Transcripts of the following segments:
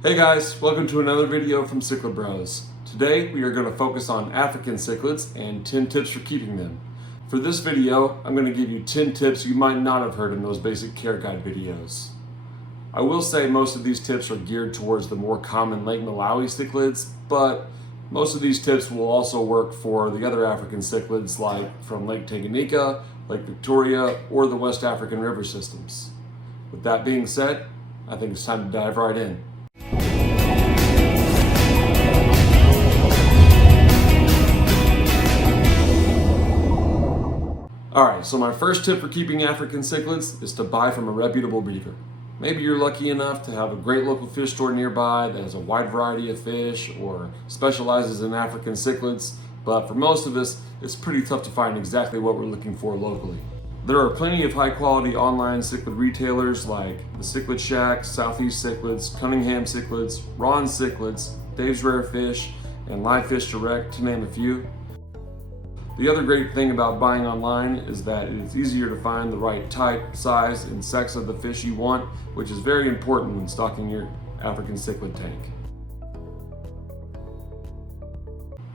Hey guys, welcome to another video from Cichlid Bros. Today we are going to focus on African cichlids and 10 tips for keeping them. For this video, I'm going to give you 10 tips you might not have heard in those basic care guide videos. I will say most of these tips are geared towards the more common Lake Malawi cichlids, but most of these tips will also work for the other African cichlids like from Lake Tanganyika, Lake Victoria, or the West African river systems. With that being said, I think it's time to dive right in. Alright, so my first tip for keeping African cichlids is to buy from a reputable breeder. Maybe you're lucky enough to have a great local fish store nearby that has a wide variety of fish or specializes in African cichlids, but for most of us, it's pretty tough to find exactly what we're looking for locally. There are plenty of high quality online cichlid retailers like the Cichlid Shack, Southeast Cichlids, Cunningham Cichlids, Ron's Cichlids, Dave's Rare Fish, and Live Fish Direct, to name a few. The other great thing about buying online is that it's easier to find the right type, size, and sex of the fish you want, which is very important when stocking your African cichlid tank.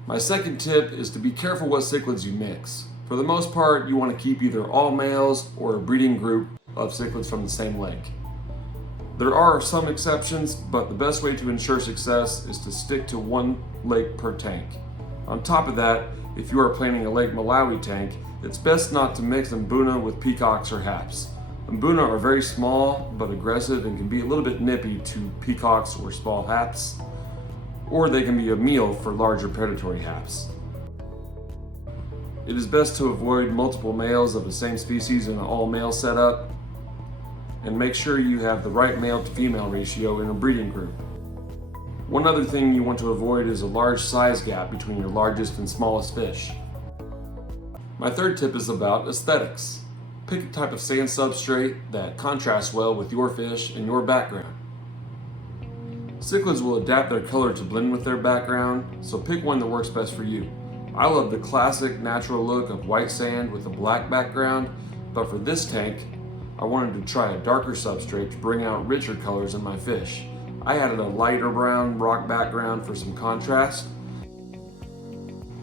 My second tip is to be careful what cichlids you mix. For the most part, you want to keep either all males or a breeding group of cichlids from the same lake. There are some exceptions, but the best way to ensure success is to stick to one lake per tank. On top of that, if you are planning a Lake Malawi tank, it's best not to mix mbuna with peacocks or haps. Mbuna are very small but aggressive and can be a little bit nippy to peacocks or small haps, or they can be a meal for larger predatory haps. It is best to avoid multiple males of the same species in an all-male setup, and make sure you have the right male to female ratio in a breeding group. One other thing you want to avoid is a large size gap between your largest and smallest fish. My third tip is about aesthetics. Pick a type of sand substrate that contrasts well with your fish and your background. Cichlids will adapt their color to blend with their background, so pick one that works best for you. I love the classic natural look of white sand with a black background, but for this tank, I wanted to try a darker substrate to bring out richer colors in my fish. I added a lighter brown rock background for some contrast.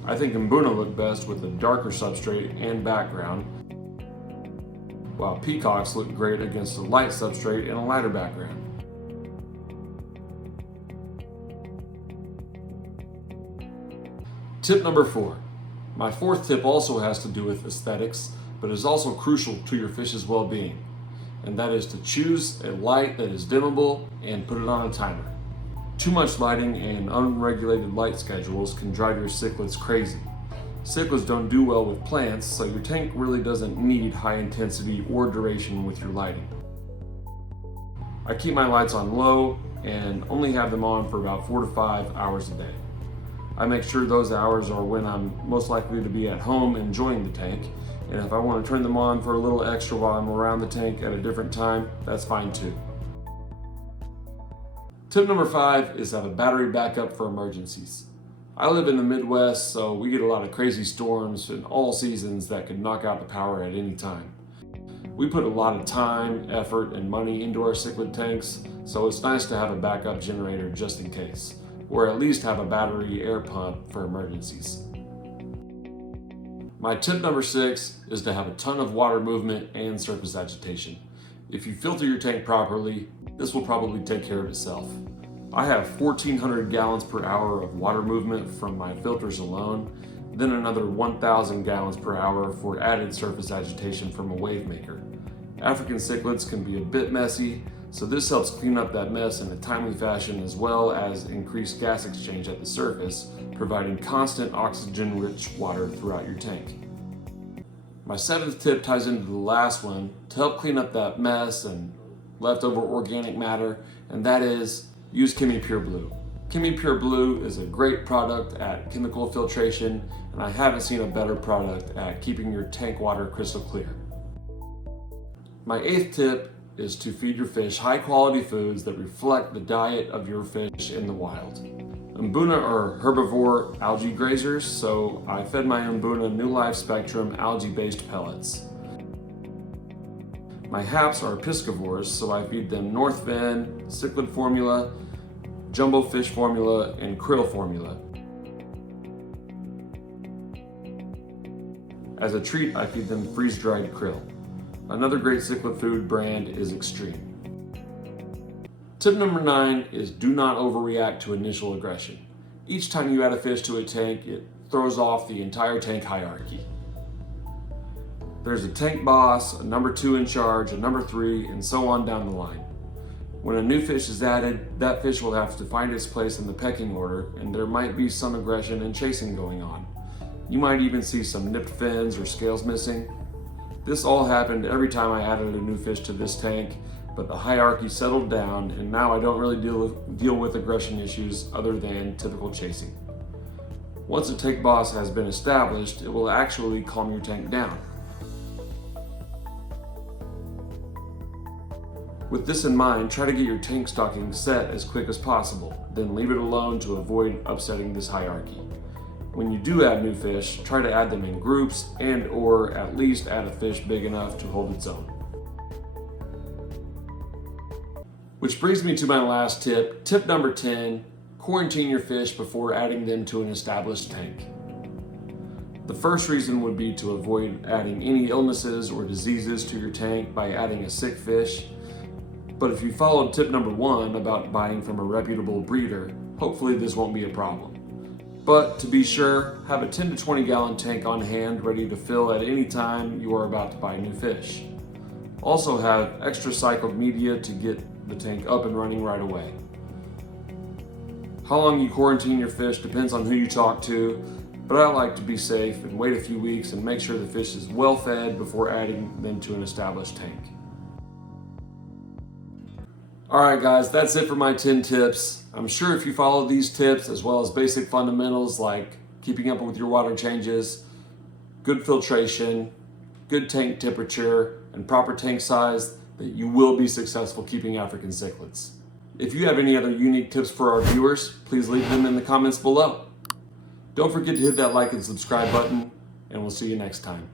I think mbuna look best with a darker substrate and background, while peacocks look great against a light substrate and a lighter background. Tip number 4. My fourth tip also has to do with aesthetics, but is also crucial to your fish's well-being. And that is to choose a light that is dimmable and put it on a timer. Too much lighting and unregulated light schedules can drive your cichlids crazy. Cichlids don't do well with plants, so your tank really doesn't need high intensity or duration with your lighting. I keep my lights on low and only have them on for about 4 to 5 hours a day. I make sure those hours are when I'm most likely to be at home enjoying the tank, and if I want to turn them on for a little extra while I'm around the tank at a different time, that's fine too. Tip number 5 is have a battery backup for emergencies. I live in the Midwest, so we get a lot of crazy storms in all seasons that could knock out the power at any time. We put a lot of time, effort, and money into our cichlid tanks, so it's nice to have a backup generator just in case, or at least have a battery air pump for emergencies. My tip number 6 is to have a ton of water movement and surface agitation. If you filter your tank properly, this will probably take care of itself. I have 1,400 gallons per hour of water movement from my filters alone, then another 1,000 gallons per hour for added surface agitation from a wave maker. African cichlids can be a bit messy, so this helps clean up that mess in a timely fashion as well as increase gas exchange at the surface, providing constant oxygen-rich water throughout your tank. My 7th tip ties into the last one to help clean up that mess and leftover organic matter, and that is use Chemi Pure Blue. Chemi Pure Blue is a great product at chemical filtration, and I haven't seen a better product at keeping your tank water crystal clear. My 8th tip is to feed your fish high quality foods that reflect the diet of your fish in the wild. Mbuna are herbivore algae grazers, so I fed my mbuna New Life Spectrum algae-based pellets. My haps are piscivores, so I feed them North Bend, Cichlid formula, jumbo fish formula, and krill formula. As a treat, I feed them freeze-dried krill. Another great cichlid food brand is Extreme. Tip number 9 is do not overreact to initial aggression. Each time you add a fish to a tank, it throws off the entire tank hierarchy. There's a tank boss, a number 2 in charge, a number 3, and so on down the line. When a new fish is added, that fish will have to find its place in the pecking order, and there might be some aggression and chasing going on. You might even see some nipped fins or scales missing. This all happened every time I added a new fish to this tank, but the hierarchy settled down, and now I don't really deal with aggression issues other than typical chasing. Once a tank boss has been established, it will actually calm your tank down. With this in mind, try to get your tank stocking set as quick as possible, then leave it alone to avoid upsetting this hierarchy. When you do add new fish, try to add them in groups and/or at least add a fish big enough to hold its own. Which brings me to my last tip, tip number 10, quarantine your fish before adding them to an established tank. The first reason would be to avoid adding any illnesses or diseases to your tank by adding a sick fish. But if you followed tip number 1 about buying from a reputable breeder, hopefully this won't be a problem. But to be sure, have a 10 to 20 gallon tank on hand ready to fill at any time you are about to buy new fish. Also have extra cycled media to get the tank up and running right away. How long you quarantine your fish depends on who you talk to, but I like to be safe and wait a few weeks and make sure the fish is well fed before adding them to an established tank. Alright guys, that's it for my 10 tips. I'm sure if you follow these tips as well as basic fundamentals like keeping up with your water changes, good filtration, good tank temperature, and proper tank size, that you will be successful keeping African cichlids. If you have any other unique tips for our viewers, please leave them in the comments below. Don't forget to hit that like and subscribe button, and we'll see you next time.